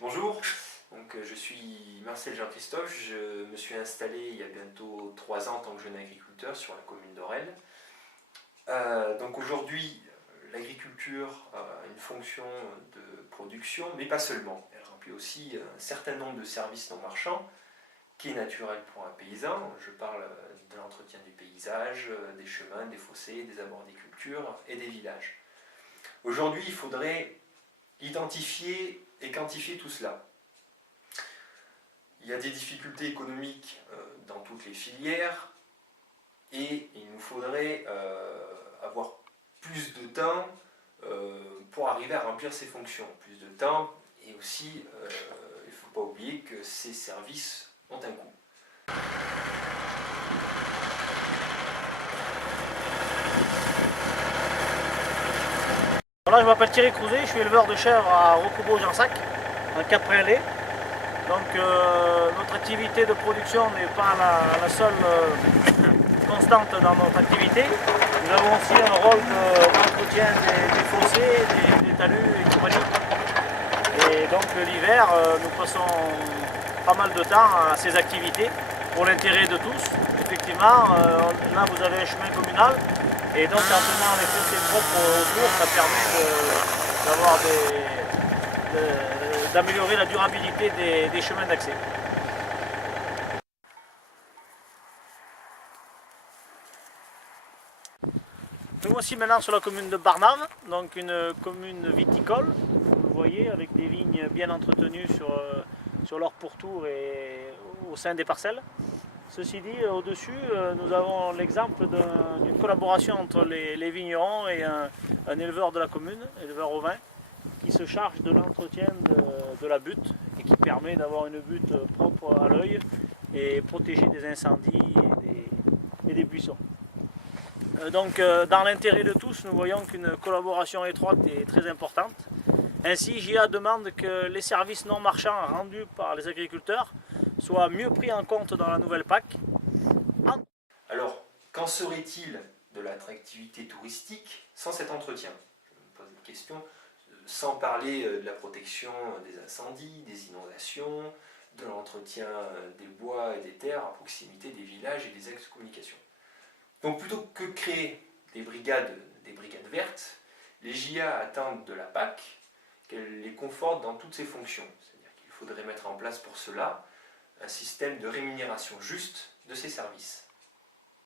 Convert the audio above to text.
Bonjour, je suis Marcel Jean-Christophe, je me suis installé il y a bientôt 3 ans en tant que jeune agriculteur sur la commune d'Orel. Aujourd'hui, l'agriculture a une fonction de production, mais pas seulement. Elle remplit aussi un certain nombre de services non marchands qui est naturel pour un paysan. Je parle de l'entretien du paysage, des chemins, des fossés, des abords des cultures et des villages. Aujourd'hui, il faudrait identifier et quantifier tout cela. Il y a des difficultés économiques dans toutes les filières et il nous faudrait avoir plus de temps pour arriver à remplir ces fonctions. Plus de temps et aussi, il ne faut pas oublier que ces services ont un coût. Voilà, je m'appelle Thierry Crouzet, je suis éleveur de chèvres à Rocobo-Jansac, en Cap-Près-en-Laye. Notre activité de production n'est pas la seule constante dans notre activité. Nous avons aussi un rôle d'entretien des fossés, des talus et compagnie. Et donc l'hiver, nous passons pas mal de temps à ces activités pour l'intérêt de tous. Effectivement, là vous avez un chemin communal. Et donc en tenant les fossés propres autour, ça permet d'améliorer la durabilité des chemins d'accès. Nous voici maintenant sur la commune de Barnave, donc une commune viticole, vous le voyez, avec des vignes bien entretenues sur leur pourtour et au sein des parcelles. Ceci dit, au-dessus, nous avons l'exemple d'une collaboration entre les vignerons et un éleveur de la commune, éleveur au vin, qui se charge de l'entretien de la butte et qui permet d'avoir une butte propre à l'œil et protégée des incendies et des buissons. Dans l'intérêt de tous, nous voyons qu'une collaboration étroite est très importante. Ainsi, JA demande que les services non marchands rendus par les agriculteurs soient mieux pris en compte dans la nouvelle PAC. Alors, qu'en serait-il de l'attractivité touristique sans cet entretien? Je me pose la question, sans parler de la protection des incendies, des inondations, de l'entretien des bois et des terres à proximité des villages et des axes de communication. Donc plutôt que de créer des brigades vertes, les JA attendent de la PAC qu'elle les conforte dans toutes ses fonctions. C'est-à-dire qu'il faudrait mettre en place pour cela un système de rémunération juste de ces services.